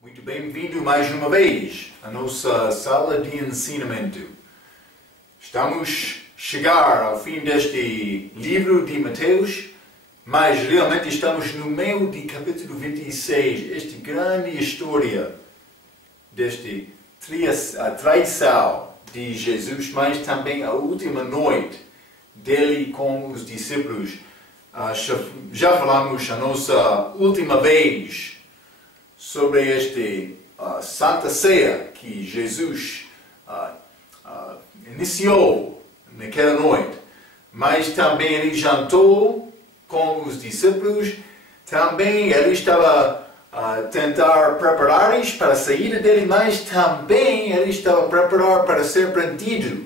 Muito bem-vindo mais uma vez à nossa sala de ensinamento. Estamos a chegar ao fim deste livro de Mateus, mas realmente estamos no meio de capítulo 26, esta grande história deste a traição de Jesus, mas também a última noite dele com os discípulos. Já falamos a nossa última vez sobre esta Santa Ceia que Jesus iniciou naquela noite, mas também ele jantou com os discípulos, também ele estava a tentar preparar-os para a saída dele, mas também ele estava a preparar para ser prendido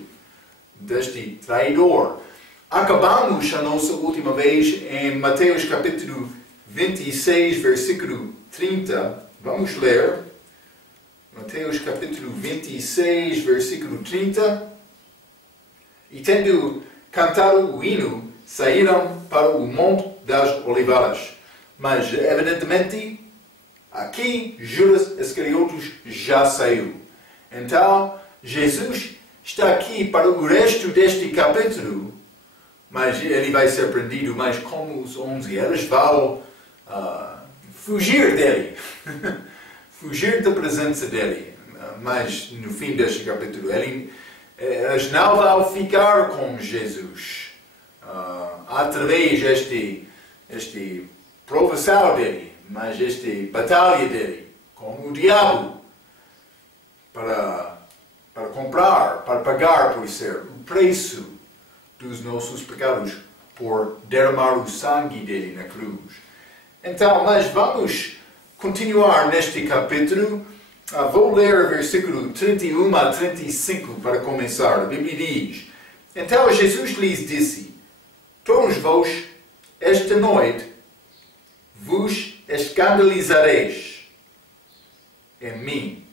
deste traidor. Acabamos a nossa última vez em Mateus capítulo 26, versículo 30. Vamos ler. Mateus capítulo 26, versículo 30. E tendo cantado o hino, saíram para o Monte das Oliveiras. Mas, evidentemente, aqui Judas Iscariotes já saiu. Então, Jesus está aqui para o resto deste capítulo, mas ele vai ser prendido, mas como os 11, eles vão fugir dele, fugir da presença dele. Mas no fim deste capítulo, eles não vão ficar com Jesus através deste provação dele, mas esta batalha dele com o diabo para comprar, para pagar por ser o preço dos nossos pecados por derramar o sangue dele na cruz. Então, mas vamos continuar neste capítulo. Vou ler versículo 31 a 35 para começar. A Bíblia diz: Então Jesus lhes disse: Todos vós, esta noite, vos escandalizareis em mim,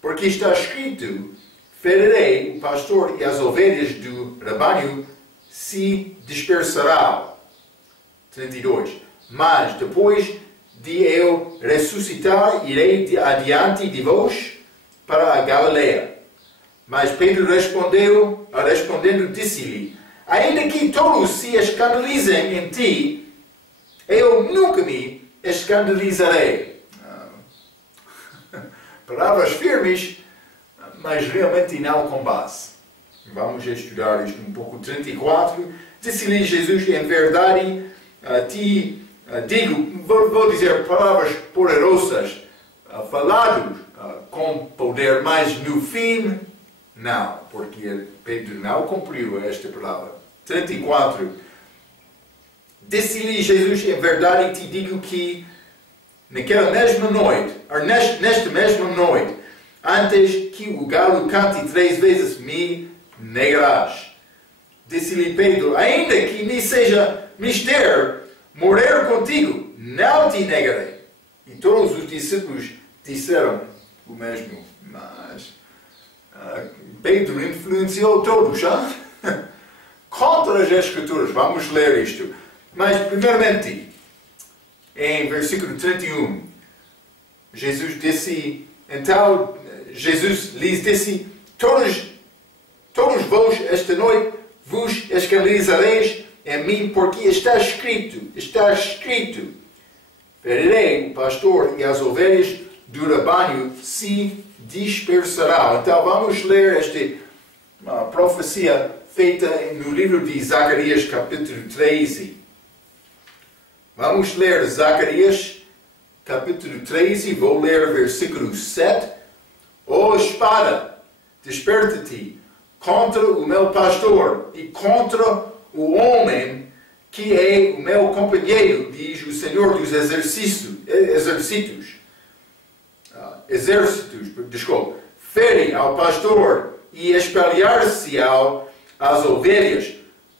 porque está escrito: ferirei o pastor e as ovelhas do rebanho se dispersarão. 32. Mas depois de eu ressuscitar, irei adiante de vós para a Galileia. Mas Pedro respondendo, disse-lhe: Ainda que todos se escandalizem em ti, eu nunca me escandalizarei. Palavras firmes, mas realmente não com base. Vamos estudar isto um pouco. 34. Disse-lhe Jesus: Em verdade te digo, vou dizer palavras poderosas, faladas com poder, mas no fim, não, porque Pedro não cumpriu esta palavra. 34. Disse-lhe Jesus: Em verdade te digo que naquela mesma noite, ou nesta mesma noite, antes que o galo cante 3 vezes, me negarás. Disse-lhe Pedro: Ainda que me seja mister morrer contigo, não te negarei. E todos os discípulos disseram o mesmo. Mas Pedro influenciou todos contra as Escrituras. Vamos ler isto. Mas, primeiramente, em versículo 31, Jesus lhes disse: Todos vós esta noite vos escandalizareis em mim, porque está escrito, ferirei o pastor e as ovelhas do rebanho se dispersarão. Então vamos ler esta profecia feita no livro de Zacarias, capítulo 13. Vamos ler Zacarias, capítulo 13, vou ler versículo 7. Ó espada, desperta-te contra o meu pastor e contra o homem que é o meu companheiro, diz o Senhor dos exércitos. Fere ao pastor e espalhar-se-ão as ovelhas,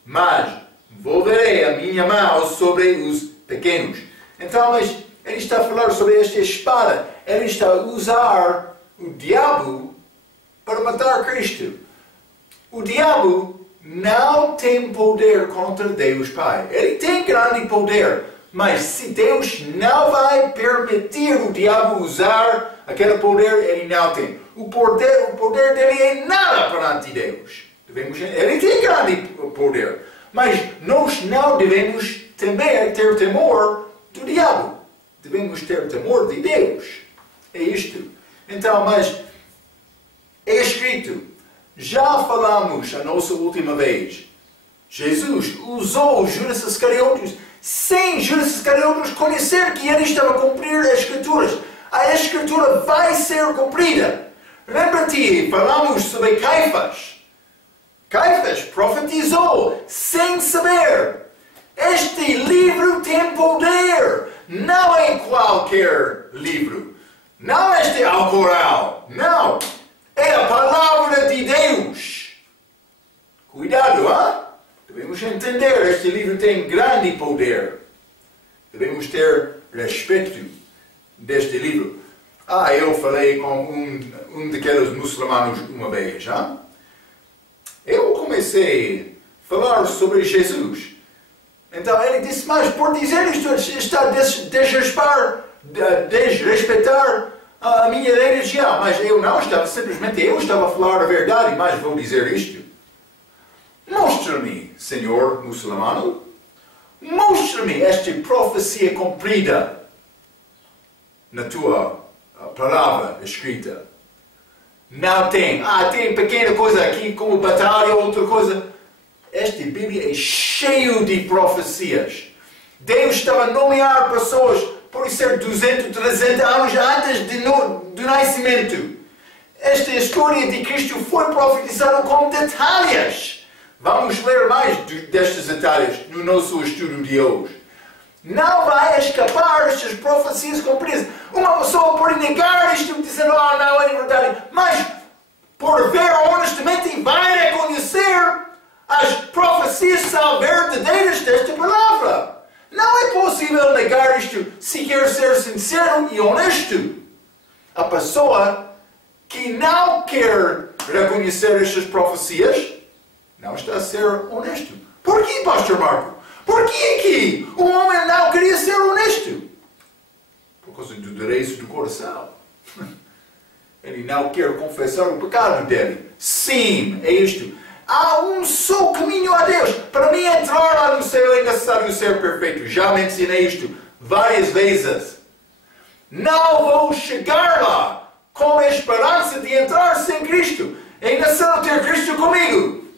mas volverei a minha mão sobre os pequenos. Então, mas ele está a falar sobre esta espada. Ele está a usar o diabo para matar Cristo. O diabo não tem poder contra Deus Pai. Ele tem grande poder Mas se Deus não vai permitir o diabo usar aquele poder, ele não tem. O poder dele é nada perante Deus. Ele tem grande poder. Mas nós não devemos também ter temor do diabo. Devemos ter temor de Deus. É isto. Então, mas é escrito. Já falamos a nossa última vez. Jesus usou Judas Iscariotes sem Judas Iscariotes conhecer que ele estava a cumprir as Escrituras. A Escritura vai ser cumprida. Lembra-te, falamos sobre Caifás. Caifás profetizou sem saber. Este livro tem poder. Não é qualquer livro. Não este Alcorão. Não. É a palavra de Deus. Cuidado, hein? Devemos entender, este livro tem grande poder. Devemos ter respeito deste livro. Eu falei com um daqueles muçulmanos uma vez. Hein? Eu comecei a falar sobre Jesus. Então ele disse, mas por dizer isto está a desrespeitar a minha religião. Mas eu não estava, simplesmente eu estava a falar a verdade, mas vou dizer isto. Mostra-me, Senhor muçulmano, mostra-me esta profecia cumprida na tua palavra escrita. Não tem. Tem pequena coisa aqui, como batalha ou outra coisa. Esta Bíblia é cheia de profecias. Deus estava a nomear pessoas por ser 200, 300 anos antes do nascimento. Esta história de Cristo foi profetizada com detalhes. Vamos ler mais destes detalhes no nosso estudo de hoje. Não vai escapar estas profecias cumpridas. Uma pessoa pode negar isto dizendo, não é verdade. Mas, por ver honestamente, vai reconhecer as profecias são verdadeiras desta palavra. Não é possível negar isto se quer ser sincero e honesto. A pessoa que não quer reconhecer estas profecias não está a ser honesto. Por que, Pastor Marco? Por que o homem não queria ser honesto? Por causa do direito do coração. Ele não quer confessar o pecado dele. Sim, é isto. Há um só caminho a Deus. Para mim entrar lá no céu é necessário ser perfeito. Já mencionei isto várias vezes. Não vou chegar lá com a esperança de entrar sem Cristo. É necessário ter Cristo comigo.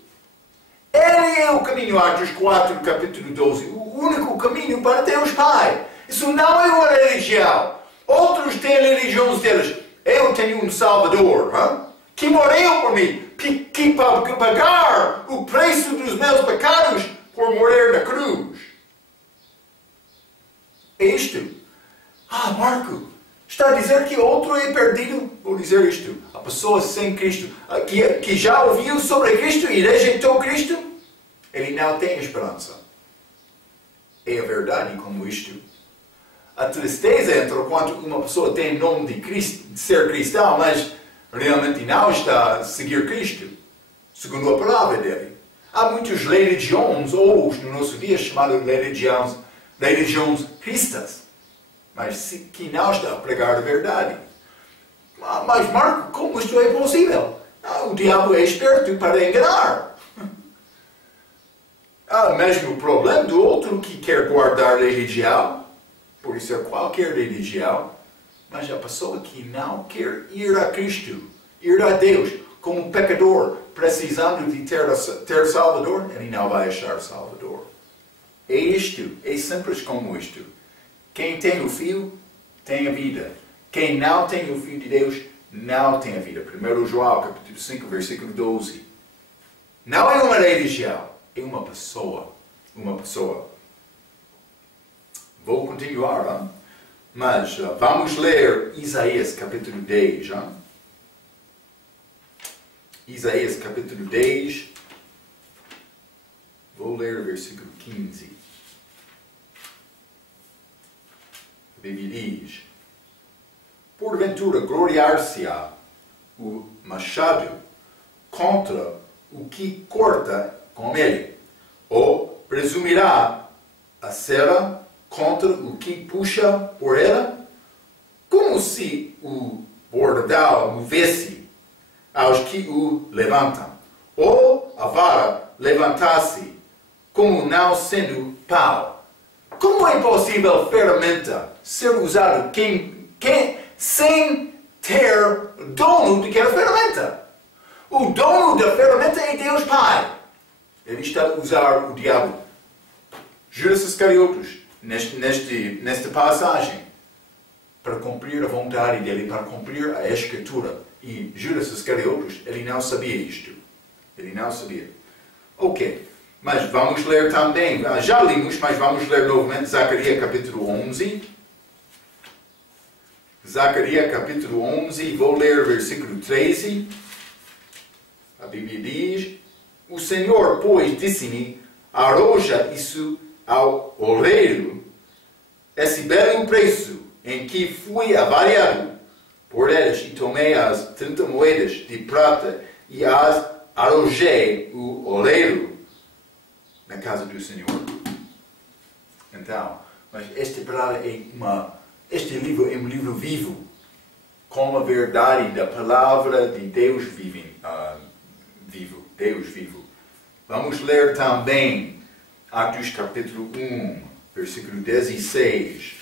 Ele é o caminho, Atos 4, capítulo 12. O único caminho para Deus Pai. Isso não é uma religião. Outros têm religiões deles. Eu tenho um Salvador, que morreu por mim, que para pagar o preço dos meus pecados por morrer na cruz. É isto. Marco, está a dizer que outro é perdido? Vou dizer isto. A pessoa sem Cristo, que já ouviu sobre Cristo e rejeitou Cristo, ele não tem esperança. É a verdade como isto. A tristeza entra quando uma pessoa tem nome de ser cristão, mas realmente não está a seguir Cristo, segundo a palavra dele. Há muitas religiões, ou no nosso dia chamadas religiões cristãs, mas que não está a pregar a verdade. Mas Marco, como isto é possível? O diabo é esperto para enganar. Mesmo o problema do outro que quer guardar a religião, pode ser qualquer religião, mas a pessoa que não quer ir a Cristo, ir a Deus, como pecador, precisando de ter Salvador, ele não vai achar Salvador. É isto, é simples como isto. Quem tem o Filho, tem a vida. Quem não tem o Filho de Deus, não tem a vida. 1 João, capítulo 5, versículo 12. Não é uma religião, é uma pessoa. Uma pessoa. Vou continuar, mas vamos ler Isaías capítulo 10. Isaías capítulo 10. Vou ler o versículo 15. A Bíblia diz: porventura gloriar-se-á o machado contra o que corta com ele, ou presumirá a cera contra o que puxa por ela? Como se o bordal movesse aos que o levantam, ou a vara levantasse, como não sendo pau? Como é possível ferramenta ser usada sem ter dono daquela ferramenta? O dono da ferramenta é Deus Pai. Ele está a usar o diabo. Judas Iscariotes, nesta passagem, para cumprir a vontade dele, para cumprir a Escritura. E Judas Iscariotes, ele não sabia isto. Ele não sabia. Ok, mas vamos ler também, já lemos, mas vamos ler novamente Zacarias capítulo 11. Zacarias capítulo 11, vou ler versículo 13. A Bíblia diz: o Senhor, pois, disse-me, arroja isso ao oleiro, esse belo preço em que fui avaliado por eles, e tomei as 30 moedas de prata e as arrojei o oleiro na casa do Senhor. Então, mas esta palavra este livro é um livro vivo, com a verdade da palavra de Deus vivo. Deus vivo. Vamos ler também Atos capítulo 1, versículo 16.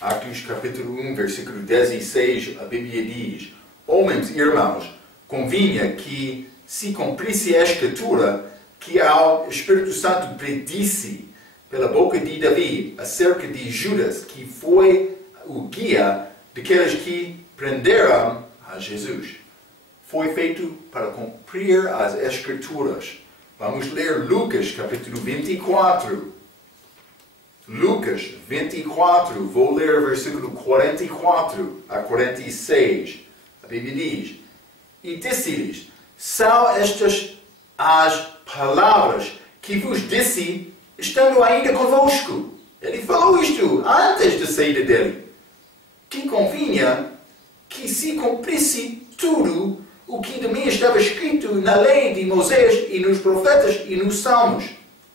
Atos capítulo 1, versículo 16, a Bíblia diz: homens e irmãos, convinha que se cumprisse a Escritura que ao Espírito Santo predisse pela boca de Davi acerca de Judas, que foi o guia daqueles que prenderam a Jesus. Foi feito para cumprir as Escrituras. Vamos ler Lucas capítulo 24. Lucas 24, vou ler versículo 44 a 46. A Bíblia diz: e disse-lhes, são estas as palavras que vos disse, estando ainda convosco. Ele falou isto antes da saída dele. Que convinha que se cumprisse tudo o que de mim estava escrito na lei de Moisés e nos profetas e nos salmos.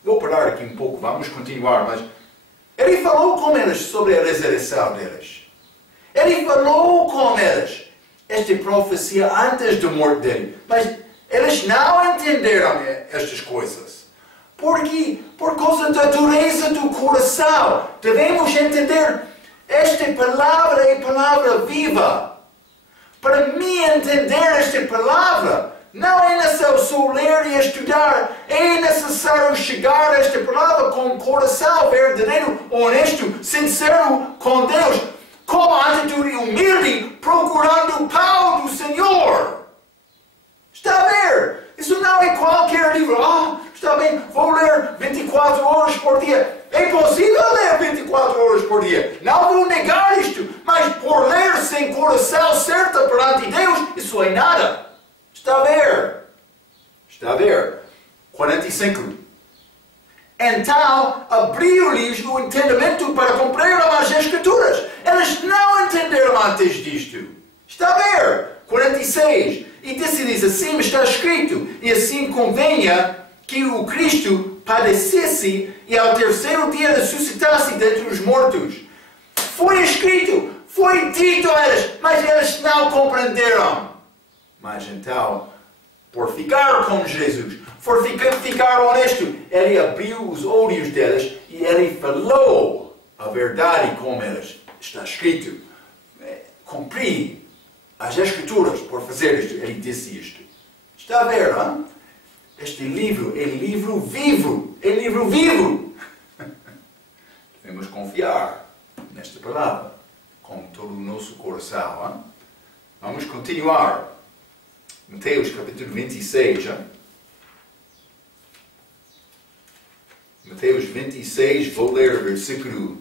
Vou parar aqui um pouco, vamos continuar, mas ele falou com eles sobre a ressurreição deles. Ele falou com eles esta profecia antes da morte dele. Mas eles não entenderam estas coisas. Porque, por causa da dureza do coração, devemos entender esta palavra é palavra viva. Para mim entender esta palavra, não é necessário só ler e estudar. É necessário chegar a esta palavra com um coração verdadeiro, honesto, sincero com Deus, com atitude humilde, procurando o pão do Senhor. Está a ver? Isso não é qualquer livro. Está bem, vou ler 24 horas por dia. É possível ler 24 horas por dia. Não vou negar isto. Mas por ler sem coração certo perante Deus, isso é nada. Está a ver? Está a ver? 45. Então, abriu-lhes o entendimento para compreender as Escrituras. Eles não entenderam antes disto. Está a ver? 46. E disse-lhes, assim está escrito, e assim convenha que o Cristo padecesse e ao terceiro dia ressuscitasse dentre os mortos. Foi escrito, foi dito a eles, mas eles não compreenderam. Mas então, por ficar com Jesus, por ficar honesto, ele abriu os olhos deles e ele falou a verdade com eles. Está escrito, cumpri as Escrituras por fazer isto. Ele disse isto. Está a ver, não? Este livro é livro vivo. É livro vivo. Devemos confiar nesta palavra com todo o nosso coração. Não? Vamos continuar. Mateus capítulo 26. Hein? Mateus 26, vou ler o versículo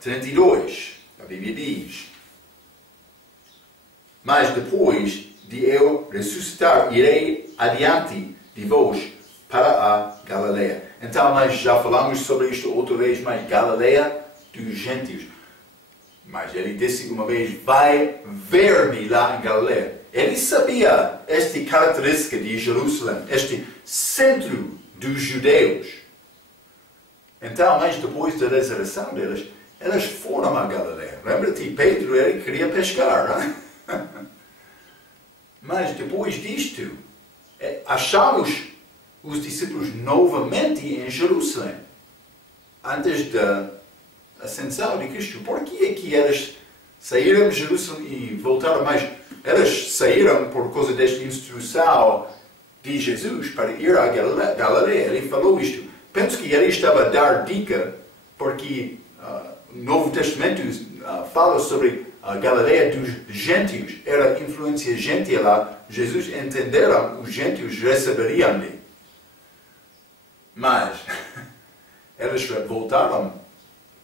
32. A Bíblia diz: mas depois de eu ressuscitar, irei adiante de vós para a Galileia. Então, nós já falamos sobre isto outra vez, mas Galileia dos gentios. Mas ele disse uma vez, vai ver-me lá em Galileia. Ele sabia esta característica de Jerusalém, este centro dos judeus. Então, mas depois da ressurreição deles, eles foram a Galileia. Lembra-te, Pedro, ele queria pescar, não? Mas depois disto, achamos os discípulos novamente em Jerusalém, antes da ascensão de Cristo. Por que é que eles saíram de Jerusalém e voltaram mais? Eles saíram por causa desta instrução de Jesus para ir a Galileia. Ele falou isto. Penso que ele estava a dar dica, porque o Novo Testamento fala sobre a Galileia dos gentios. Era influência gentil lá. Jesus entenderam, os gentios receberiam-lhe. Mas eles voltaram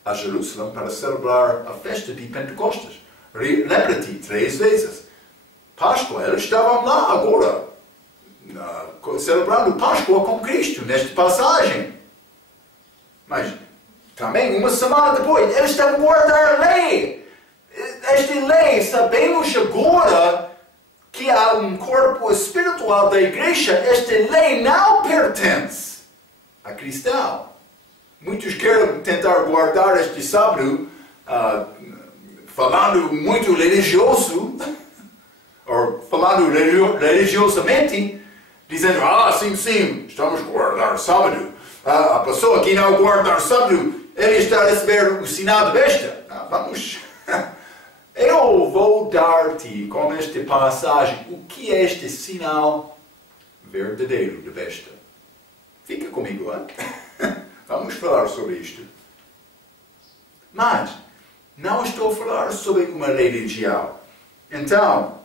a Jerusalém para celebrar a festa de Pentecostes. Lembra-te, 3 vezes. Páscoa, eles estavam lá agora, celebrando Páscoa com Cristo, nesta passagem. Mas também, uma semana depois, eles estavam a guardar a lei. Esta lei, sabemos agora que há um corpo espiritual da igreja. Esta lei não pertence a cristão. Muitos querem tentar guardar este sábado, falando muito religioso, ou falando religiosamente, dizendo, sim, estamos a guardar o sábado. A pessoa que não guarda o sábado, ele está a receber o sinal de besta. Vamos. Eu vou dar-te, com esta passagem, o que é este sinal verdadeiro de besta. Fica comigo, hein? Vamos falar sobre isto. Mas, não estou a falar sobre uma religião. Então,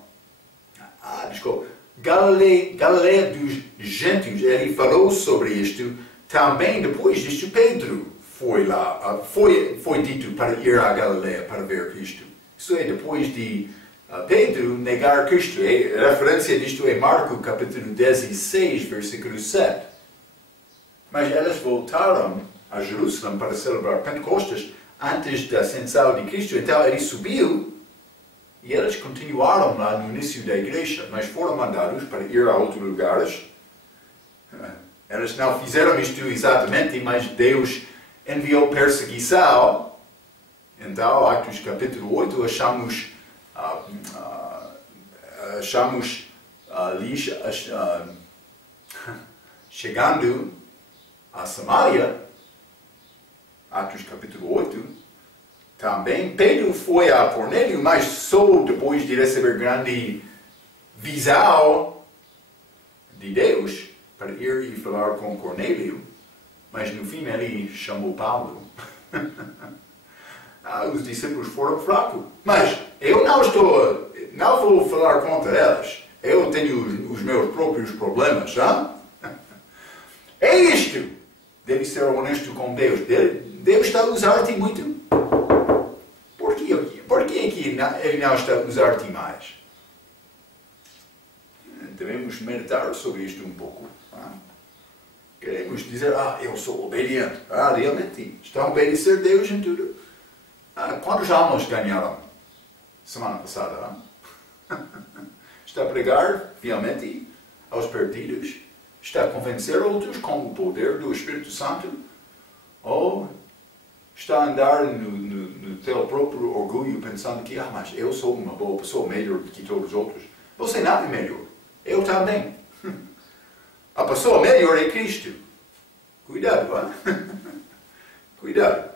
desculpa, Galileia dos gentios, ele falou sobre isto. Também depois disto, Pedro foi lá, foi dito para ir à Galileia para ver Cristo. Isso é depois de Pedro negar Cristo. A referência disto é Marcos capítulo 16, versículo 7. Mas eles voltaram a Jerusalém para celebrar Pentecostes antes da ascensão de Cristo. Então ele subiu e eles continuaram lá no início da igreja, mas foram mandados para ir a outros lugares. Eles não fizeram isto exatamente, mas Deus enviou perseguição. Então, Atos capítulo 8, achamos ali chegando a Samaria, Atos capítulo 8, também Pedro foi a Cornélio, mas só depois de receber grande visão de Deus para ir e falar com Cornélio, mas no fim ele chamou Paulo. Os discípulos foram fracos, mas eu não vou falar contra eles. Eu tenho os meus próprios problemas, já? É isto. Deve ser honesto com Deus. Deus está a usar-te muito. Por que é que ele não está a usar-te mais? Devemos meditar sobre isto um pouco. Queremos dizer, eu sou obediente. Realmente, está a obedecer a Deus em tudo. Quantos almas ganharam semana passada? Está a pregar fielmente aos perdidos? Está a convencer outros com o poder do Espírito Santo? Ou está a andar no teu próprio orgulho pensando que, mas eu sou uma boa pessoa, melhor do que todos os outros? Você não é melhor. Eu também. A pessoa melhor é Cristo. Cuidado, Cuidado.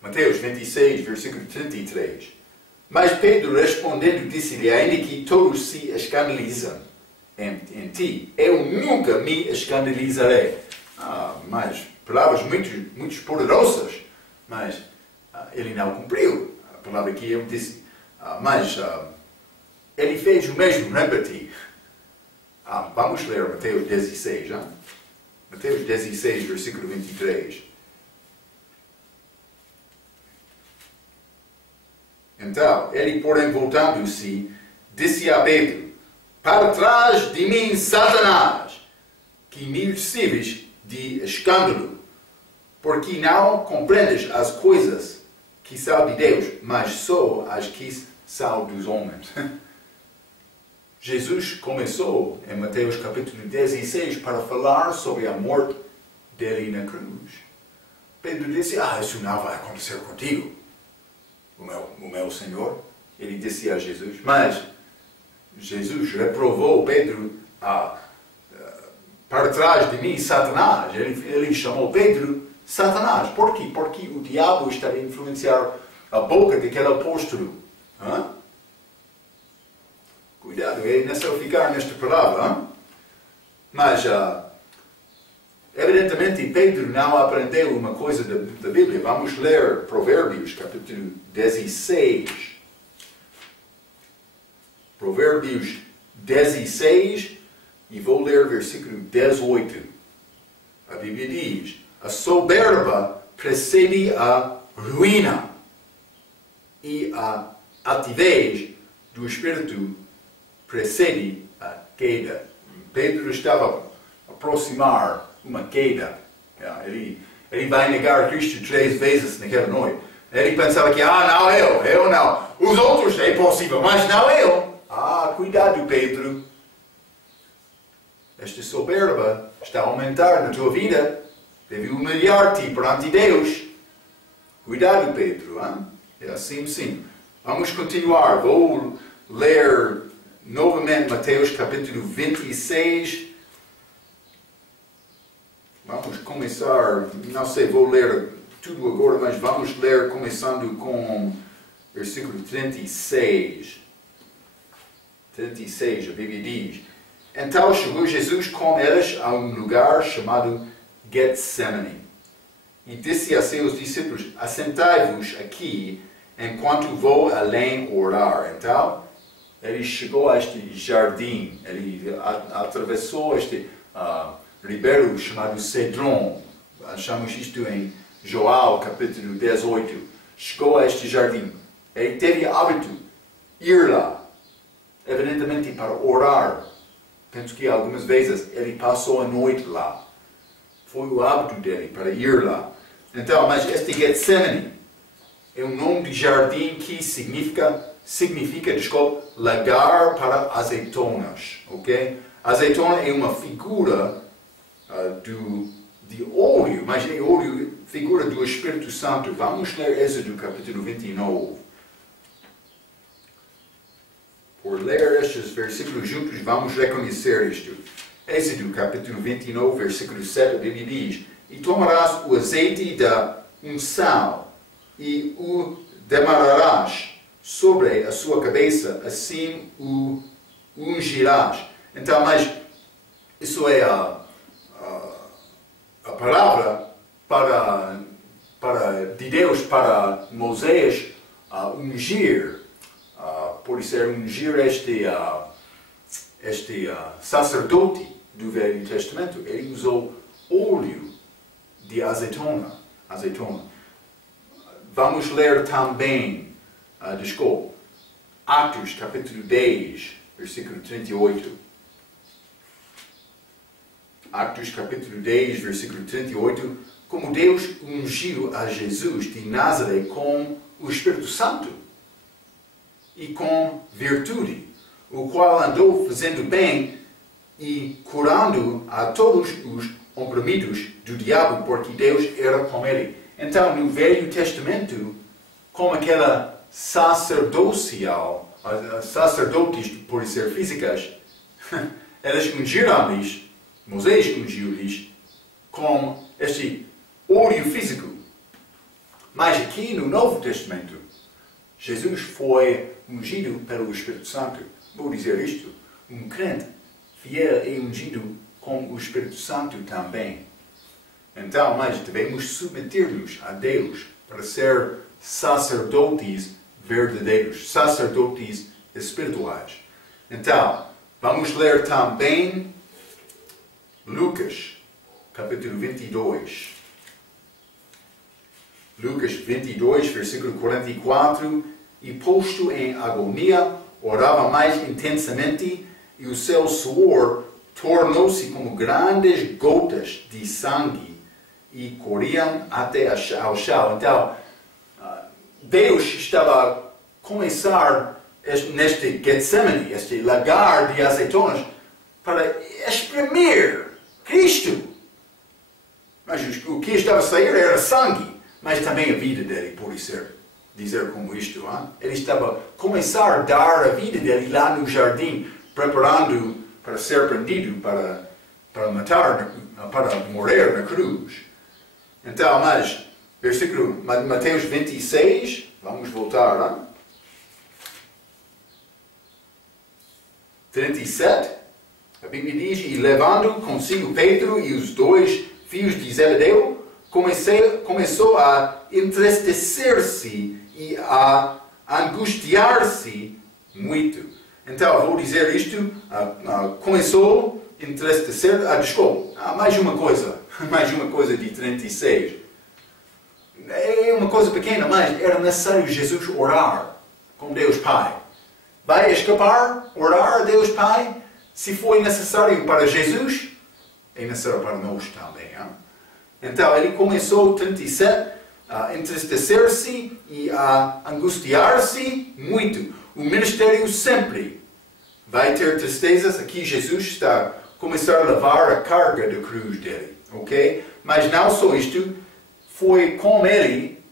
Mateus 26, versículo 33. Mas Pedro respondendo disse-lhe, ainda que todos se escandalizam em ti, eu nunca me escandalizarei. Mas palavras muito poderosas, mas ele não cumpriu a palavra que eu disse. Mas ele fez o mesmo, lembra-te. Vamos ler Mateus 16, Mateus 16, versículo 23. Então, ele, porém, voltando-se, disse a Pedro, para trás de mim, Satanás, que me recebes de escândalo, porque não compreendes as coisas que são de Deus, mas só as que são dos homens. Jesus começou em Mateus capítulo 16 para falar sobre a morte dele na cruz. Pedro disse, isso não vai acontecer contigo, o meu Senhor. Ele disse a Jesus, mas Jesus reprovou Pedro para trás de mim, Satanás. Ele chamou Pedro Satanás. Por quê? Porque o diabo está a influenciar a boca daquele apóstolo. Cuidado, é necessário ficar nesta palavra. Mas, evidentemente, Pedro não aprendeu uma coisa da Bíblia. Vamos ler Provérbios, capítulo 16. Provérbios 16, e vou ler versículo 18. A Bíblia diz, a soberba precede a ruína, e a altivez do espírito precede a queda. Pedro estava a aproximar uma queda. Ele vai negar Cristo 3 vezes naquela noite. Ele pensava que, não, eu não. Os outros é possível, mas não eu. Cuidado, Pedro. Esta soberba está a aumentar na tua vida. Deve humilhar-te perante Deus. Cuidado, Pedro. É assim, sim. Vamos continuar. Vou ler novamente Mateus capítulo 26. Vamos começar, não sei, vou ler tudo agora, mas vamos ler começando com versículo 36. 36, a Bíblia diz, então chegou Jesus com eles a um lugar chamado Getsemane. E disse a seus discípulos, assentai-vos aqui, enquanto vou além orar. Então, ele chegou a este jardim, ele atravessou este ribeiro chamado Cedron. Achamos isto em João, capítulo 18. Chegou a este jardim. Ele teve hábito de ir lá, evidentemente para orar. Penso que algumas vezes ele passou a noite lá. Foi o hábito dele para ir lá. Então, mas este Getsemane é um nome de jardim que significa, lagar para azeitonas, ok? Azeitona é uma figura de óleo, mas é óleo, figura do Espírito Santo. Vamos ler Êxodo capítulo 29. Por ler estes versículos juntos, vamos reconhecer isto. Êxodo capítulo 29, versículo 7, a Bíblia diz, e tomarás o azeite da unção e o derramarás sobre a sua cabeça, assim o ungirás. Então, mas isso é a palavra de Deus para Moisés ungir. Pode ser ungir este sacerdote do Velho Testamento. Ele usou óleo de azeitona. Vamos ler também, Atos capítulo 10, versículo 38. Atos capítulo 10, versículo 38. Como Deus ungiu a Jesus de Nazaré com o Espírito Santo e com virtude, o qual andou fazendo bem e curando a todos os oprimidos do diabo, porque Deus era com ele. Então, no Velho Testamento, como aquela sacerdotes, por ser físicas, elas ungiram-lhes, Moisés ungiu-lhes com este óleo físico. Mas aqui no Novo Testamento, Jesus foi ungido pelo Espírito Santo. Vou dizer isto, um crente fiel é ungido com o Espírito Santo também. Então, mas devemos submeter-nos a Deus para ser sacerdotes verdadeiros, sacerdotes espirituais. Então, vamos ler também Lucas, capítulo 22. Lucas 22, versículo 44. E posto em agonia, orava mais intensamente, e o seu suor tornou-se como grandes gotas de sangue e corriam até ao chão. Então, Deus estava a começar neste Getsemane, este lagar de azeitonas, para exprimir Cristo. Mas o que estava a sair era sangue, mas também a vida dele, por dizer como isto. Hein? Ele estava a começar a dar a vida dele lá no jardim, preparando para ser prendido, para matar, para morrer na cruz. Então, mas, versículo Mateus 26, vamos voltar. Hein? 37, a Bíblia diz, e levando consigo Pedro e os 2 filhos de Zebedeu, começou a entristecer-se e a angustiar-se muito. Então, vou dizer isto, começou a entristecer, desculpa, mais uma coisa de 36. É uma coisa pequena, mas era necessário Jesus orar com Deus Pai. Vai escapar, orar a Deus Pai, se foi necessário para Jesus, é necessário para nós também. Hein? Então, ele começou, 37, a entristecer-se e a angustiar-se muito. O ministério sempre vai ter tristezas. Aqui Jesus está a começar a levar a carga da cruz dele. Ok? Mas não só isto, foi com ele,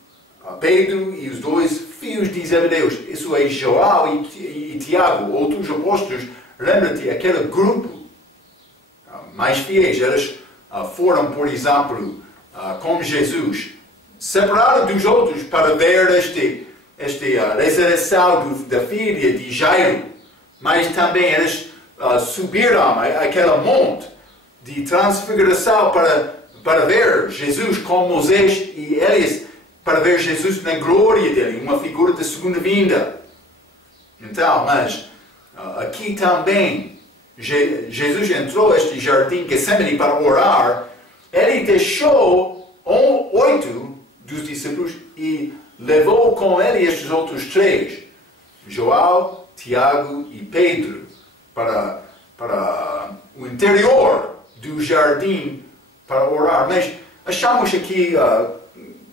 Pedro e os 2 filhos de Zebedeu. Isso é João e Tiago, outros apóstolos. Lembra-te, aquele grupo mais fiéis, eles foram, por exemplo, com Jesus, separados dos outros para ver esta ressurreição da filha de Jairo. Mas também eles subiram aquele monte de transfiguração para ver Jesus com Moisés e Elias, para ver Jesus na glória dele, uma figura da segunda vinda. Então, mas aqui também, Jesus entrou neste jardim Getsemane para orar. Ele deixou 8 dos discípulos e levou com ele estes outros 3, João, Tiago e Pedro, para o interior do jardim para orar. Mas achamos aqui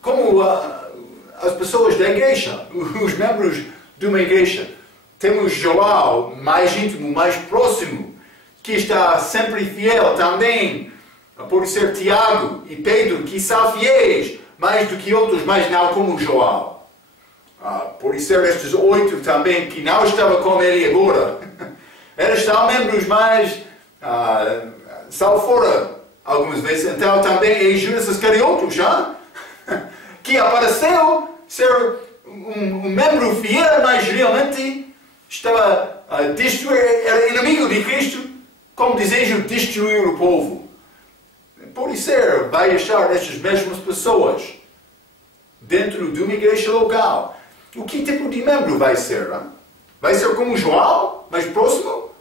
como as pessoas da igreja, os membros de uma igreja. Temos João, mais íntimo, mais próximo, que está sempre fiel também. Pode ser Tiago e Pedro, que são fiéis, mais do que outros, mas não como João. Pode ser estes 8 também, que não estavam com ele agora. Eles são membros mais... são fora algumas vezes. Então também é Judas Iscariote, já? Que apareceu ser um membro fiel, mas realmente estava a destruir, era inimigo de Cristo, com desejo de destruir o povo. Pode ser, vai achar estas mesmas pessoas dentro de uma igreja local. O que tipo de membro vai ser? Hein? Vai ser como João, mais próximo?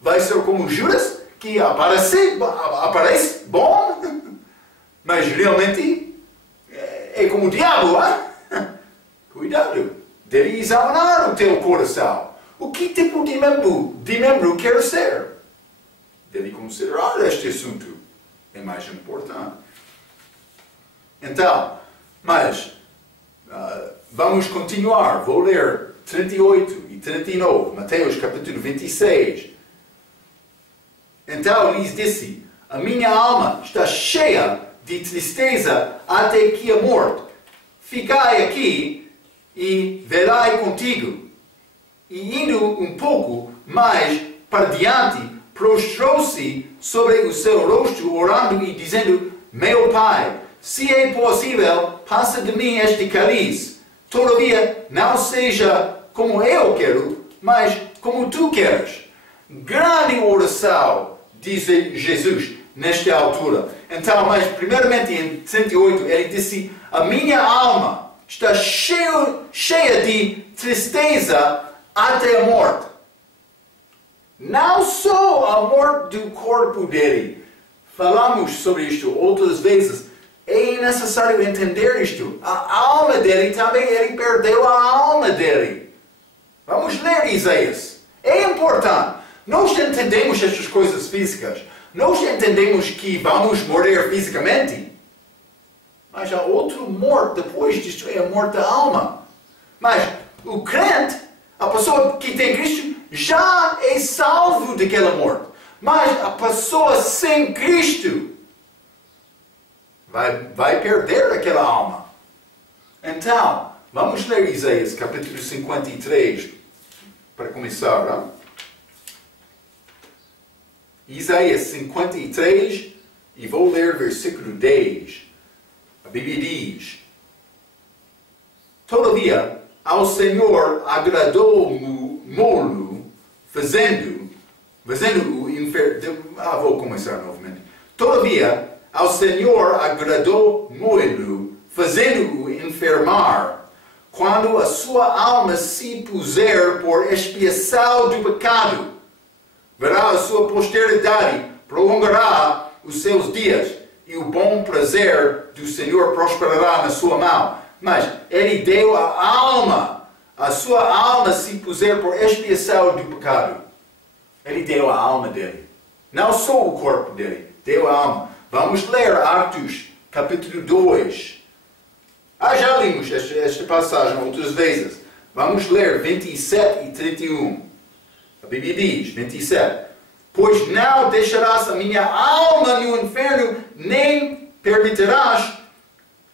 Vai ser como Judas, que aparece bom, mas realmente é como o diabo. Hein? Cuidado, deve examinar o teu coração. O que tipo de membro quer ser? Deve considerar este assunto. É mais importante. Então, mas vamos continuar. Vou ler 38 e 39, Mateus capítulo 26. Então lhes disse: a minha alma está cheia de tristeza até que a morte. Ficai aqui e verai contigo. E indo um pouco mais para diante, prostrou-se sobre o seu rosto, orando e dizendo: meu Pai, se é possível, passa de mim este cálice. Todavia, não seja como eu quero, mas como tu queres. Grande oração, diz Jesus, nesta altura. Então, mas primeiramente em 38, ele disse: a minha alma está cheia de tristeza até a morte. Não só a morte do corpo dele. Falamos sobre isto outras vezes. É necessário entender isto. A alma dele também, ele perdeu a alma dele. Vamos ler Isaías. É importante. Nós entendemos estas coisas físicas. Nós entendemos que vamos morrer fisicamente. Mas há outra morte depois disto, é a morte da alma. Mas o crente, a pessoa que tem Cristo, já é salvo daquela morte. Mas a pessoa sem Cristo vai perder aquela alma. Então, vamos ler Isaías capítulo 53 para começar. Não? Isaías 53 e vou ler versículo 10. A Bíblia diz: Todavia, ao Senhor agradou-mo fazendo-o inferno. Vou começar novamente. Todavia, ao Senhor agradou-mo fazendo-o enfermar, quando a sua alma se puser por expiação do pecado. Verá a sua posteridade, prolongará os seus dias, e o bom prazer do Senhor prosperará na sua mão. Mas ele deu a sua alma se puser por expiação do pecado. Ele deu a alma dele. Não só o corpo dele, deu a alma. Vamos ler Atos, capítulo 2. Já lemos esta passagem outras vezes. Vamos ler 27 e 31. A Bíblia diz, 27. Pois não deixarás a minha alma no inferno, nem permitirás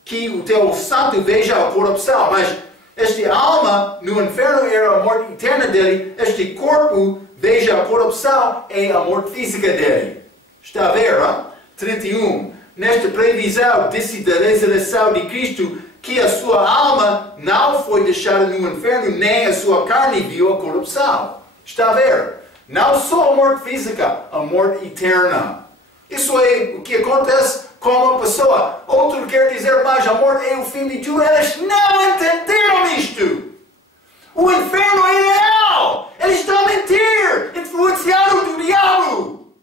que o teu santo veja a corrupção. Mas esta alma no inferno era a morte eterna dele. Este corpo veja a corrupção é a morte física dele. Está a ver, hein? 31. Nesta previsão da ressurreição de Cristo, que a sua alma não foi deixada no inferno, nem a sua carne viu a corrupção. Está a ver? Não só a morte física, a morte eterna. Isso é o que acontece com uma pessoa. Outro quer dizer mais, a morte é o fim de tudo. Eles não entenderam isto. O inferno é real. Eles estão a mentir, influenciado do diabo.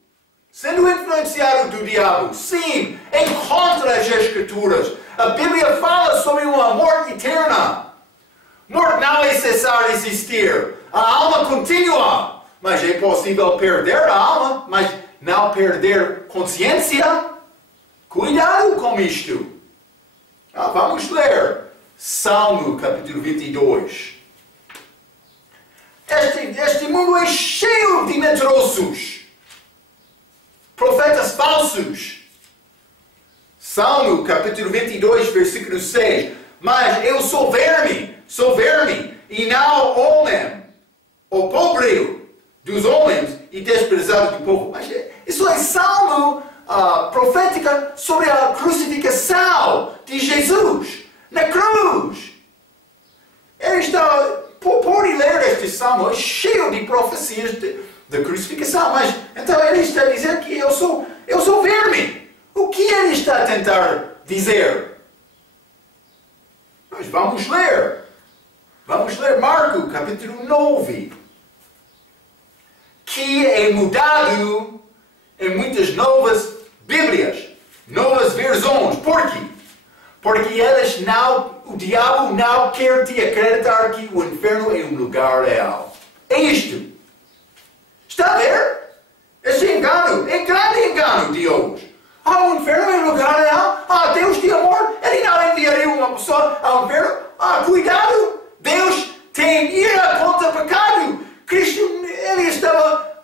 Sendo influenciado do diabo, sim, em contra as Escrituras. A Bíblia fala sobre uma morte eterna. Morte não é cessar de existir. A alma continua. Mas é possível perder a alma, mas não perder consciência. Cuidado com isto. Vamos ler Salmo capítulo 22. Este mundo é cheio de mentirosos. Profetas falsos. Salmo capítulo 22, versículo 6. Mas eu sou verme, e não homem, o pobre dos homens e desprezado do povo. Mas isso é salmo profética sobre a crucificação de Jesus na cruz. Ele está, pode ler este salmo, é cheio de profecias de crucificação, mas então ele está a dizer que eu sou verme. O que ele está a tentar dizer? Mas vamos ler. Vamos ler Marcos, capítulo 9. Que é mudado em muitas novas Bíblias, novas versões. Por quê? Porque o diabo não quer te acreditar que o inferno é um lugar real. É isto. Está a ver? Esse engano, é grande engano de hoje. O inferno é um lugar real. Deus de amor, Ele não enviaria uma pessoa ao inferno. Cuidado, Deus tem ira contra o pecado. Cristo,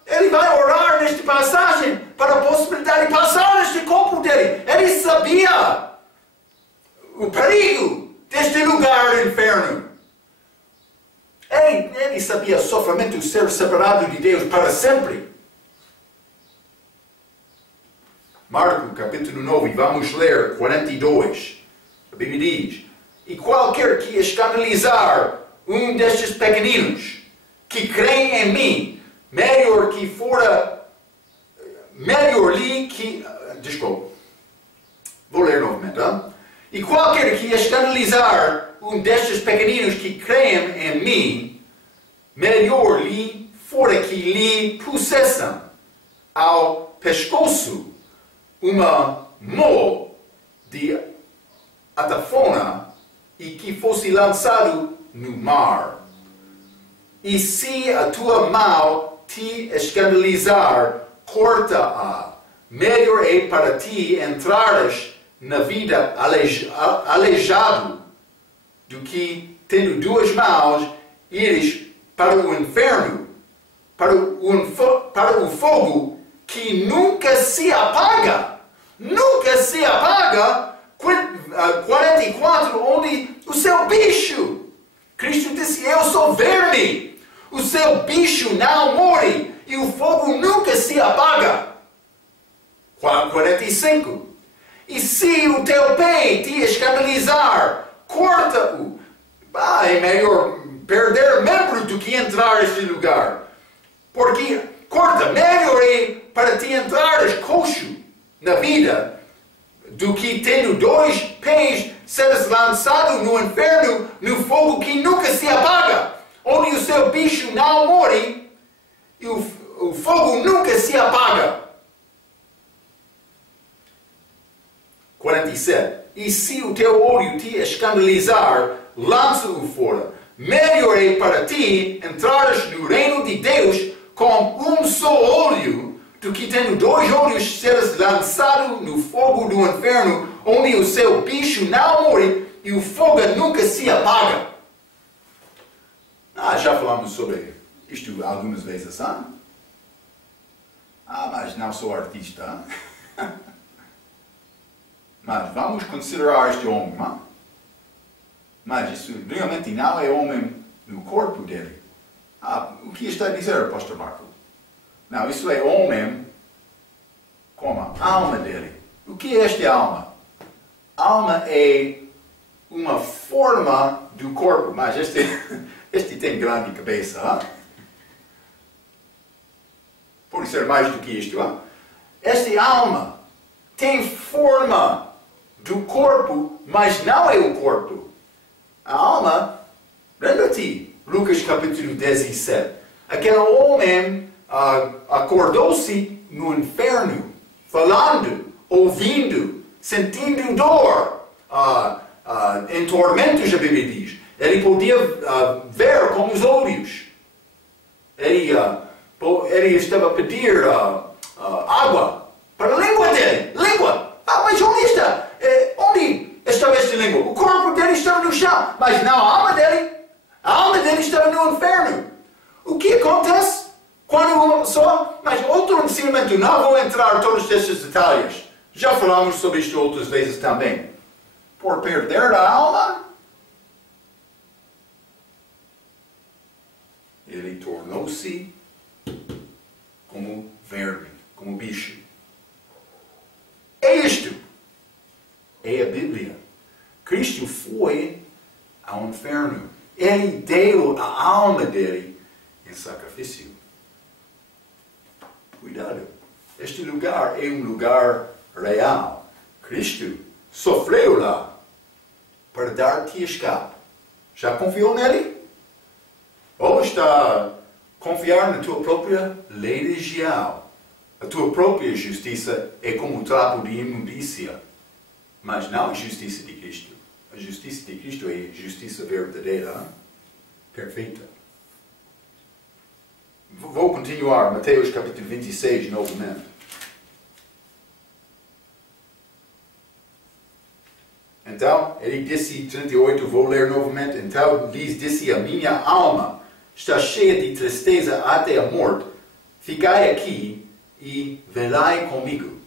Ele vai orar nesta passagem para a possibilidade de passar neste corpo dele. Ele sabia o perigo deste lugar do inferno. Ele sabia o sofrimento de ser separado de Deus para sempre. Marcos capítulo 9, vamos ler 42. A Bíblia diz: E qualquer que escandalizar um destes pequeninos que creem em mim, melhor lhe que... Desculpa. Vou ler novamente. E qualquer que escandalizar um destes pequeninos que creem em mim, melhor lhe fora que lhe pusessem ao pescoço uma mão de atafona e que fosse lançado no mar. E se a tua mão te escandalizar, corta-a. Melhor é para ti entrares na vida aleijado do que, tendo duas mãos, ires para o inferno, para o fogo que nunca se apaga. Nunca se apaga. 44, onde o seu bicho, Cristo disse, eu sou verme, o seu bicho não morre e o fogo nunca se apaga. 45, e se o teu pé te escandalizar, corta-o. É melhor perder membro do que entrar neste lugar. Porque, melhor é para te entrares coxo na vida do que tendo 2 pés seres lançado no inferno, no fogo que nunca se apaga, onde o seu bicho não morre e o fogo nunca se apaga. 47. E se o teu olho te escandalizar, lança-o fora. Melhor é para ti entrares no reino de Deus com um só olho, do que tendo 2 olhos seres lançado no fogo do inferno, onde o seu bicho não morre e o fogo nunca se apaga. Já falamos sobre isto algumas vezes, mas não sou artista. Mas vamos considerar este homem, Mas isso realmente não é homem no corpo dele. O que está a dizer, Pastor Marco? Não, isso é homem com a alma dele. O que é esta alma? Alma é uma forma do corpo, mas este tem grande cabeça. Pode ser mais do que isto. Esta alma tem forma do corpo, mas não é o corpo. A alma, lembra-te, Lucas capítulo 17. Aquele homem acordou-se no inferno, falando, ouvindo, sentindo dor, em tormentos, a Bíblia diz. Ele podia ver com os olhos. Ele estava a pedir água para a língua dele. Língua! Mas onde está? Onde estava esta língua? O corpo dele estava no chão, mas não a alma dele. A alma dele estava no inferno. O que acontece quando mas outro ensinamento, não vou entrar em todos estes detalhes. Já falamos sobre isto outras vezes também. Por perder a alma, ele tornou-se como verme, como bicho. É isto. É a Bíblia. Cristo foi ao inferno. Ele deu a alma dele em sacrifício. Cuidado. Este lugar é um lugar real. Cristo sofreu lá para dar-te escape. Já confiou nele? Ou está a confiar na tua própria religião? A tua própria justiça é como um trapo de imundícia. Mas não a justiça de Cristo. A justiça de Cristo é a justiça verdadeira, perfeita. Vou continuar, Mateus capítulo 26, novamente. Então, ele disse, 38, vou ler novamente. Então, lhes disse, a minha alma está cheia de tristeza até a morte. Ficai aqui e velai comigo.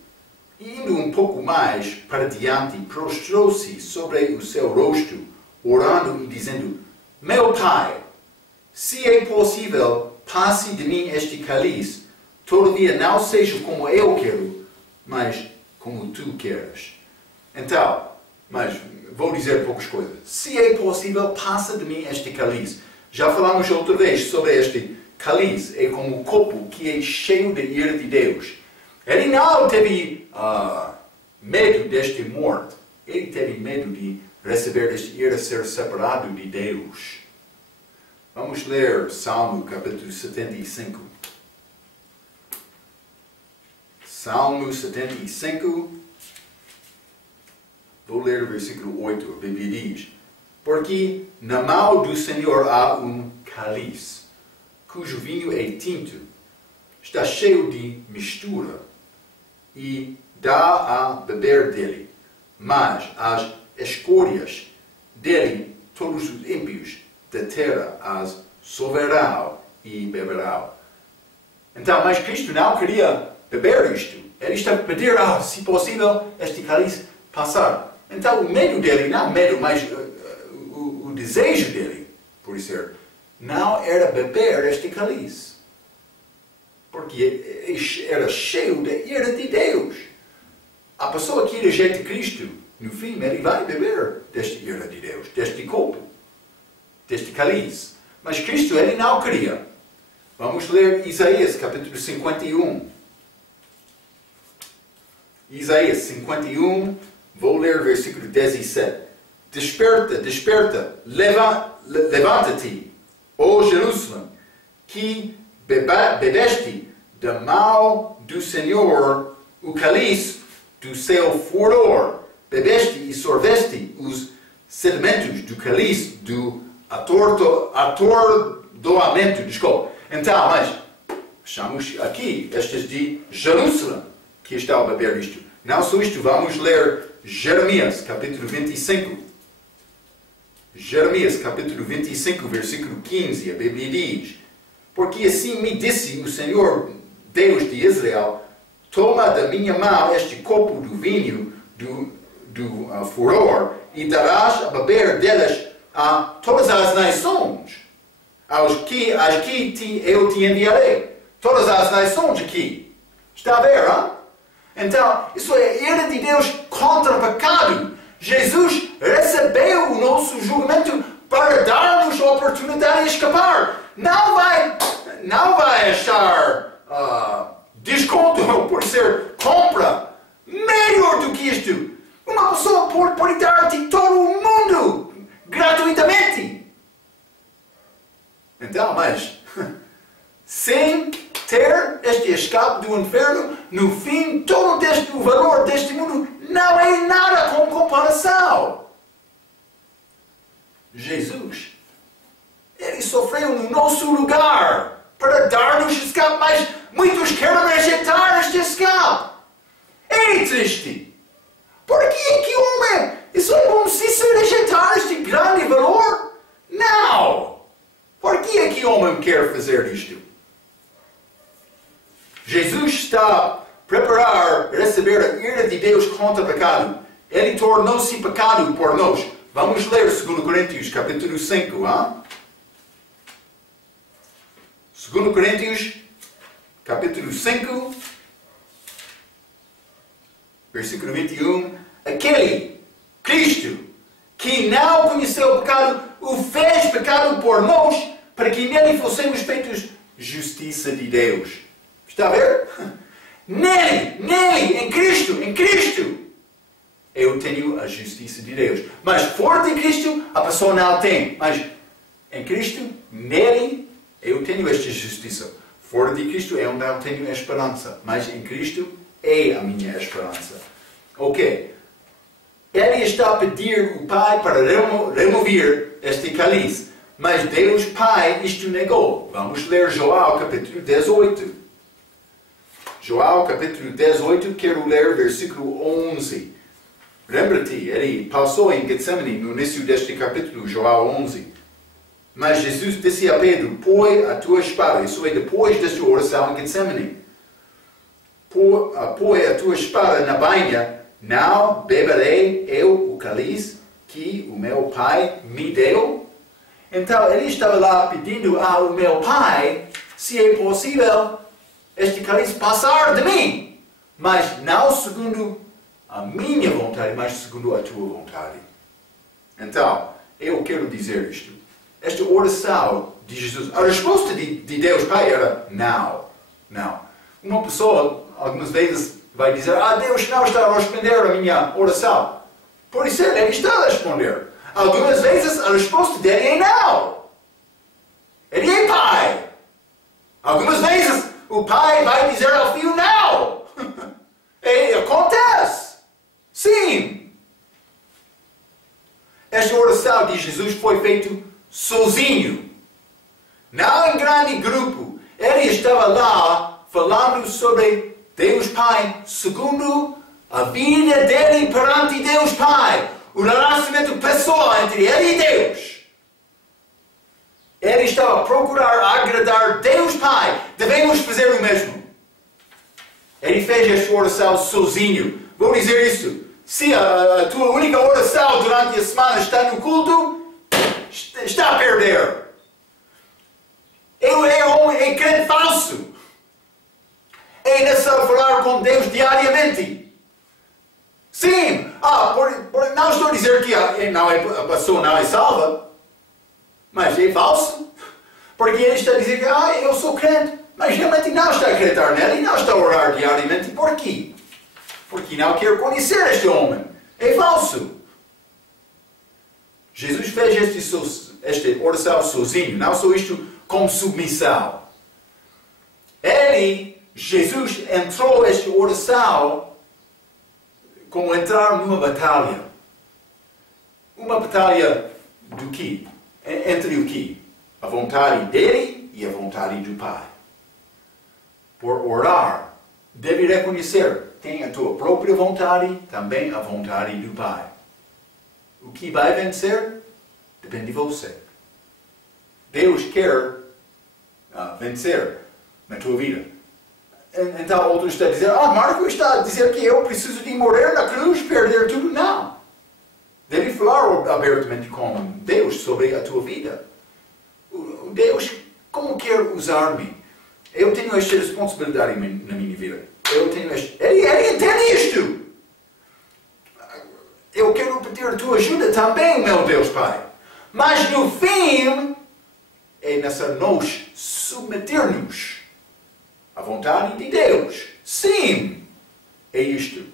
Indo um pouco mais para diante, prostrou-se sobre o seu rosto, orando e dizendo, meu Pai, se é possível, passe de mim este cálice, todavia não seja como eu quero, mas como tu queres. Então, mas vou dizer poucas coisas. Se é possível, passa de mim este cálice. Já falamos outra vez sobre este cálice. É como um copo que é cheio de ira de Deus. Ele não teve medo desta morte. Ele teve medo de receber esta ira, ser separado de Deus. Vamos ler Salmo capítulo 75. Salmo 75. Vou ler o versículo 8. A Bíblia diz, porque na mão do Senhor há um cálice, cujo vinho é tinto, está cheio de mistura, e dá a beber dele. Mas as escórias dele, todos os ímpios da terra as soverão e beberão. Então, mas Cristo não queria beber isto. Ele estava a pedir, se possível, este cálice passar. Então o medo dele, não medo, mas o desejo dele, por ser, não era beber este cálice. Porque era cheio da ira de Deus. A pessoa que rejeita Cristo, no fim, ele vai beber desta ira de Deus, deste copo, deste cálice. Mas Cristo, ele não queria. Vamos ler Isaías, capítulo 51. Isaías 51, vou ler versículo 17. Desperta, desperta, levanta-te, ó Jerusalém, que bebeste da mão do Senhor o cálice do seu furor. Bebeste e sorveste os sedimentos do cálice do atordoamento. Desculpa. Então, mas achamos aqui estes de Jerusalém que está a beber isto. Não só isto, vamos ler Jeremias, capítulo 25. Jeremias, capítulo 25, versículo 15, a Bíblia diz: porque assim me disse o Senhor, Deus de Israel, toma da minha mão este copo do vinho do furor e darás a beber delas a todas as nações, às que eu te enviarei. Todas as nações aqui. Está a ver, hein? Então, isso é a ira de Deus contra o pecado. Jesus recebeu o nosso julgamento para dar-nos a oportunidade de escapar. Não vai achar desconto por ser compra. Melhor do que isto. Uma pessoa pode dar-te todo o mundo gratuitamente. Então, mas sem ter este escape do inferno, no fim, todo o valor deste mundo não é nada com comparação. Jesus, ele sofreu no nosso lugar para dar-nos escape, mas muitos querem rejeitar este escape. É triste. Por que homem? Isso é bom se rejeitar este grande valor? Não. Por que homem quer fazer isto? Jesus está a preparar receber a ira de Deus contra o pecado. Ele tornou-se pecado por nós. Vamos ler 2 Coríntios, capítulo 5. 2 Coríntios, capítulo 5, versículo 21. Aquele, Cristo, que não conheceu o pecado, o fez pecado por nós, para que nele fossemos feitos justiça de Deus. Está a ver? Nele, em Cristo, eu tenho a justiça de Deus. Mas fora de Cristo, a pessoa não tem. Mas em Cristo, nele, eu tenho esta justiça. Fora de Cristo, eu não tenho esperança. Mas em Cristo, é a minha esperança. Ok. Ele está a pedir o Pai para remover este cálice. Mas Deus Pai isto negou. Vamos ler João capítulo 18. João capítulo 18, quero ler versículo 11. Lembra-te, ele passou em Getsemane no início deste capítulo, João 11. Mas Jesus disse a Pedro: põe a tua espada. Isso é depois desta oração em Getsemane. Põe a tua espada na bainha. Não beberei eu o cálice que o meu Pai me deu. Então ele estava lá pedindo ao meu Pai, se é possível, este cálice passar de mim. Mas não segundo a minha vontade, mas segundo a tua vontade. Então, eu quero dizer isto. Esta oração de Jesus, a resposta de Deus Pai era não. Uma pessoa, algumas vezes, vai dizer: Deus não está a responder a minha oração. Por isso, ele está a responder. Algumas vezes, a resposta dele é não. Ele é Pai. Algumas vezes, o Pai vai dizer ao Filho não. Acontece. Sim. Esta oração de Jesus foi feita sozinho. Não em grande grupo. Ele estava lá falando sobre Deus Pai, segundo a vida dele perante Deus Pai. O relacionamento pessoal entre ele e Deus. Ele estava a procurar agradar Deus Pai. Devemos fazer o mesmo. Ele fez esta oração sozinho. Vou dizer isto. Se a tua única oração durante a semana está no culto, está a perder. É crente falso. É necessário falar com Deus diariamente. Sim, não estou a dizer que a pessoa não é salva, mas é falso. Porque ele está a dizer que eu sou crente, mas realmente não está a acreditar nele e não está a orar diariamente. Por quê? Porque não quer conhecer este homem. É falso. Jesus fez esta oração sozinho, não só isto com submissão. Jesus entrou nesta oração como entrar numa batalha. Uma batalha do quê? Entre o quê? A vontade dele e a vontade do Pai. Por orar, deve reconhecer, tem a tua própria vontade, também a vontade do Pai. O que vai vencer? Depende de você. Deus quer vencer na tua vida. Então outros estão a dizer, Marco está a dizer que eu preciso de morrer na cruz, perder tudo. Não. Deve falar abertamente com Deus sobre a tua vida. Deus, como quer usar-me? Eu tenho esta responsabilidade na minha vida. Ele entende isto. Eu quero pedir a tua ajuda também, meu Deus Pai. Mas no fim, é necessário nós submeter-nos à vontade de Deus. Sim, é isto.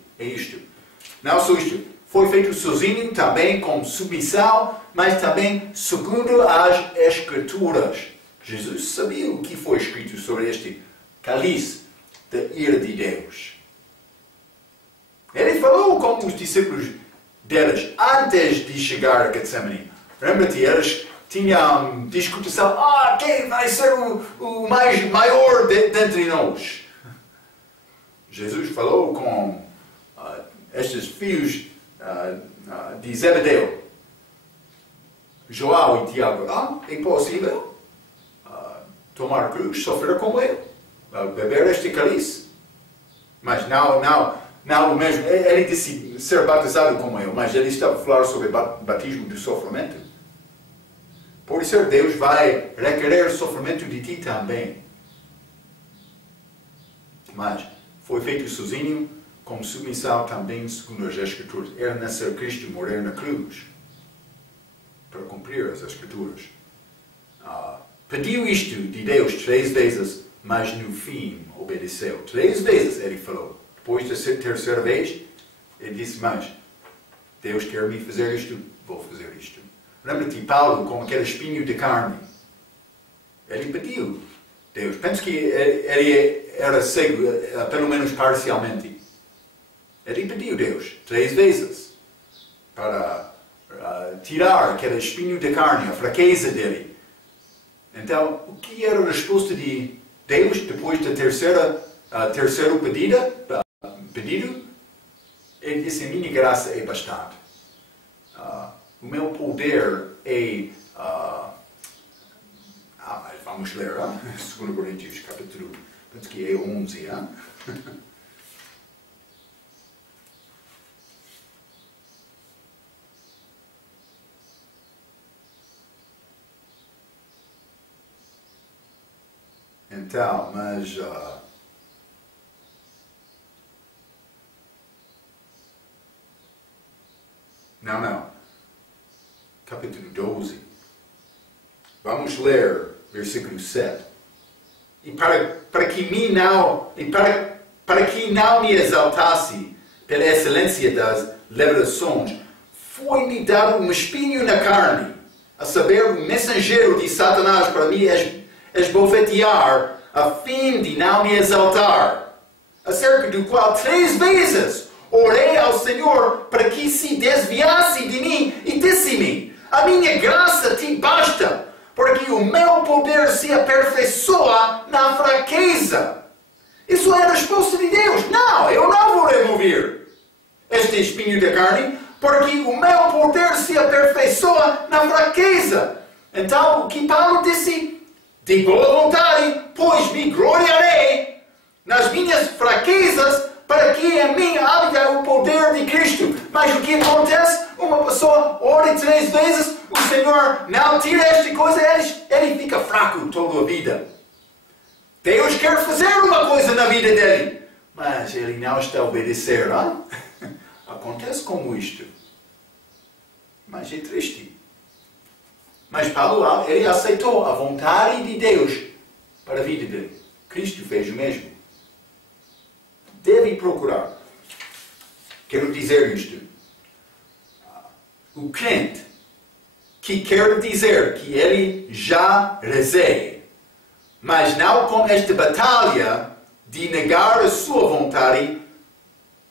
Não só isto. Foi feito sozinho, também com submissão, mas também segundo as Escrituras. Jesus sabia o que foi escrito sobre este cálice da ira de Deus. Ele falou com os discípulos deles antes de chegar a Getsemane. Lembra-te, eles tinham discussão. Quem vai ser o maior dentre nós? Jesus falou com estes filhos de Zebedeu. João e Tiago. É possível tomar a cruz, sofrer com ele, beber este cálice. Mas não o mesmo. Ele disse ser batizado como eu, mas ele estava a falar sobre batismo do sofrimento. Por isso Deus vai requerer sofrimento de ti também. Mas foi feito sozinho, com submissão também segundo as Escrituras. Era necessário Cristo morrer na cruz para cumprir as Escrituras. Pediu isto de Deus 3 vezes, mas no fim obedeceu. 3 vezes ele falou. Depois da terceira vez, ele disse, mas Deus quer me fazer isto, vou fazer isto. Lembra-te Paulo com aquele espinho de carne. Ele pediu Deus. Penso que ele era cego, pelo menos parcialmente. Ele pediu Deus 3 vezes para tirar aquele espinho de carne, a fraqueza dele. Então, o que era a resposta de Deus depois da terceiro pedido? Ele disse, a minha graça é bastante. O meu poder é... vamos ler, 2 Coríntios, capítulo, penso que é 11, Então, mas... Não. Capítulo 12. Vamos ler versículo 7. E para que não me exaltasse pela excelência das revelações, foi-me dado um espinho na carne, a saber, o mensageiro de Satanás para me esbofetear, a fim de não me exaltar, acerca do qual 3 vezes orei ao Senhor para que se desviasse de mim e disse-me, a minha graça te basta, porque o meu poder se aperfeiçoa na fraqueza. Isso é a resposta de Deus. Não, eu não vou remover este espinho da carne, porque o meu poder se aperfeiçoa na fraqueza. Então, o que Paulo disse? De boa vontade, pois me gloriarei nas minhas fraquezas, Para que em mim habita o poder de Cristo. Mas o que acontece? Uma pessoa ora 3 vezes, o Senhor não tira esta coisa, ele fica fraco toda a vida. Deus quer fazer uma coisa na vida dele, mas ele não está a obedecer, não? Acontece como isto. Mas é triste. Mas Paulo, ele aceitou a vontade de Deus para a vida dele. Cristo fez o mesmo. Deve procurar. Quero dizer isto. O crente que quer dizer que ele já rezei, mas não com esta batalha de negar a sua vontade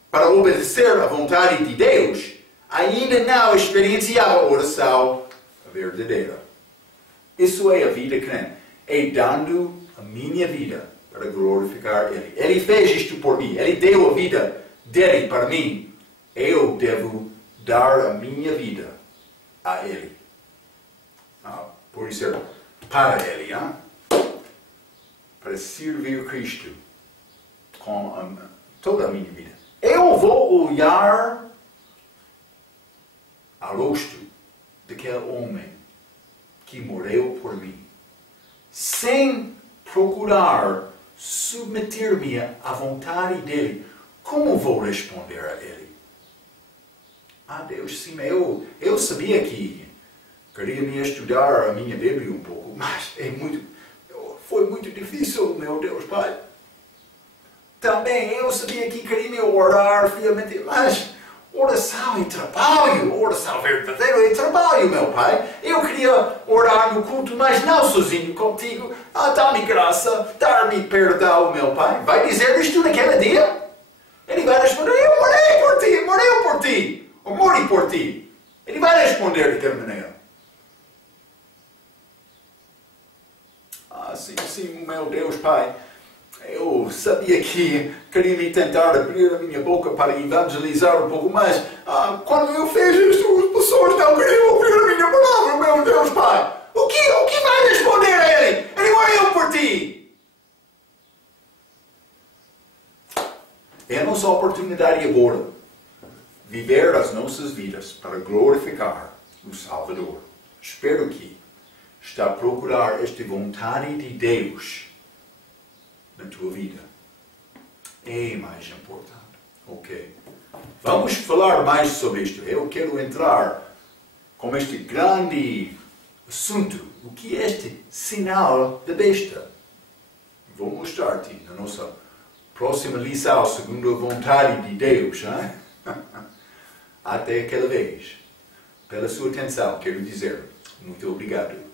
para obedecer à vontade de Deus, ainda não experienciava a oração verdadeira. Isso é a vida crente. É dando a minha vida para glorificar Ele. Ele fez isto por mim. Ele deu a vida dele para mim. Eu devo dar a minha vida a Ele. Por isso, para Ele. Para servir Cristo com toda a minha vida. Eu vou olhar ao rosto daquele homem que morreu por mim, sem procurar submeter-me à vontade dele. Como vou responder a ele? Deus, sim, eu sabia que queria me estudar a minha Bíblia um pouco, mas foi muito difícil, meu Deus, Pai. Também eu sabia que queria me orar fielmente, mas oração é trabalho, oração verdadeira é trabalho, meu Pai. Eu queria orar no culto, mas não sozinho contigo. Dá-me graça, dá-me perdão, meu Pai. Vai dizer isto naquele dia? Ele vai responder, eu morei por ti, ou morri por ti. Ele vai responder daquela maneira. Sim, meu Deus, Pai. Eu sabia que queria me tentar abrir a minha boca para evangelizar um pouco, mas quando eu fiz isto, as pessoas não queriam ouvir a minha palavra, meu Deus, Pai. O que vai responder a Ele? Ele morreu por ti. É a nossa oportunidade agora viver as nossas vidas para glorificar o Salvador. Espero que está a procurar esta vontade de Deus na tua vida. É mais importante. Ok. Vamos falar mais sobre isto. Eu quero entrar com este grande assunto. O que é este sinal da besta? Vou mostrar-te na nossa próxima lição, segundo a vontade de Deus. Hein? Até aquela vez. Pela sua atenção, quero dizer muito obrigado.